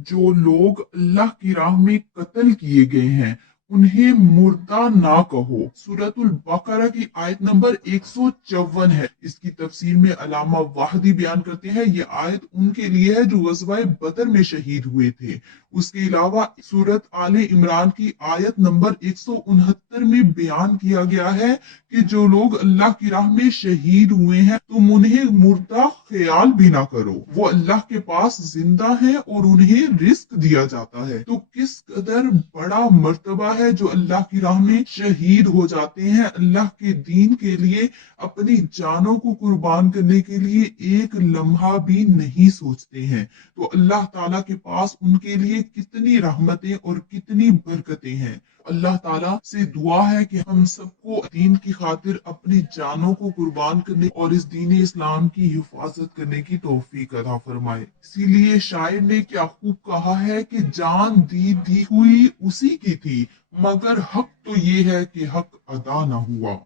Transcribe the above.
जो लोग अल्लाह की राह में कत्ल किए गए हैं उन्हें मुर्दा ना कहो। सूरतुल बकरा की आयत नंबर 154 है। इसकी तफसीर में अलामा वाहदी बयान करते हैं ये आयत उनके लिए है जो गज़वाए बदर में शहीद हुए थे। उसके अलावा सूरत आले इमरान की आयत नंबर 169 में बयान किया गया है कि जो लोग अल्लाह की राह में शहीद हुए हैं तुम उन्हें मुर्दा ख्याल भी ना करो, वो अल्लाह के पास जिंदा है और उन्हें रिस्क दिया जाता है। तो किस कदर बड़ा मर्तबा है जो अल्लाह की राह में शहीद हो जाते हैं, अल्लाह के दीन के लिए अपनी जानों को कुर्बान करने के लिए एक लम्हा भी नहीं सोचते हैं। तो अल्लाह ताला के पास उनके लिए कितनी रहमतें और कितनी बरकतें हैं। अल्लाह ताला से दुआ है कि हम सबको दीन की खातिर अपनी जानों को कुर्बान करने और इस दीन इस्लाम की हिफाजत करने की तौफीक अता फरमाए। इसीलिए शायर ने क्या खूब कहा है कि जान दी हुई उसी की थी, मगर हक तो ये है कि हक अदा ना हुआ।